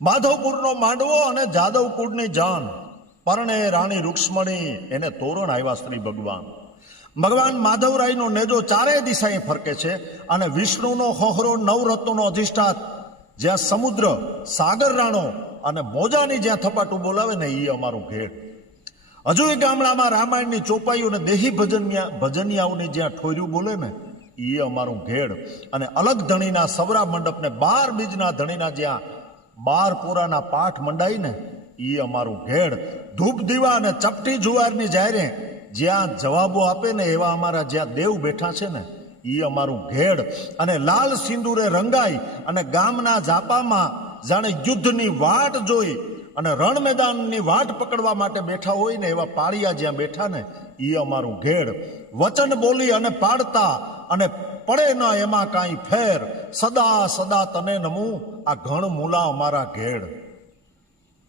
માધવપુરનો માંડવો અને જાદવપુરની જાન. પરણે રાણી રૂક્ષ્મણી એને તોરણ આવ્યા શ્રી ભગવાન. ભગવાન માધવરાયનો નેજો ચારે દિશાએ ફરકે છે અને વિષ્ણુનો હોહરો નવરત્નોનો અધિષ્ઠાત. જ્યાં સમુદ્ર, સાગર રાણો અને મોજાની જ્યાં થપાટું બોલાવે ને એ અમારું ઘેર. હજુ એ ગામડામાં રામાયણની ચોપાઈઓ અને દેહી ભજનિયા, ભજનિયાઓની જ્યાં ઠોર્યું બોલે ને એ અમારું ઘેડ અને અલગ ધણીના સવરા મંડપને બાર બીજના ધણીના જ્યાં બાર કોરાના પાઠ મંડાઈને એ અમારું ઘેડ ધૂપ દીવા અને ચપટી જુવારની જાહેરે જ્યાં જવાબો આપે ને એવા અમારા જ્યાં દેવ બેઠા છે ને એ અમારું ઘેડ અને લાલ સિંદૂરે રંગાઈ અને ગામના ઝાપામાં જાણે યુદ્ધની વાટ જોઈ અને રણ મેદાનની વાટ પકડવા માટે બેઠા હોય ને એવા પાળિયા જ્યાં બેઠા ને એ અમારું ઘેડ વચન બોલી અને પાડતા અને પડે ન એમાં કાંઈ ફેર, સદા સદા તને નમું, આ ઘણ મૂલા અમારા ઘેડ.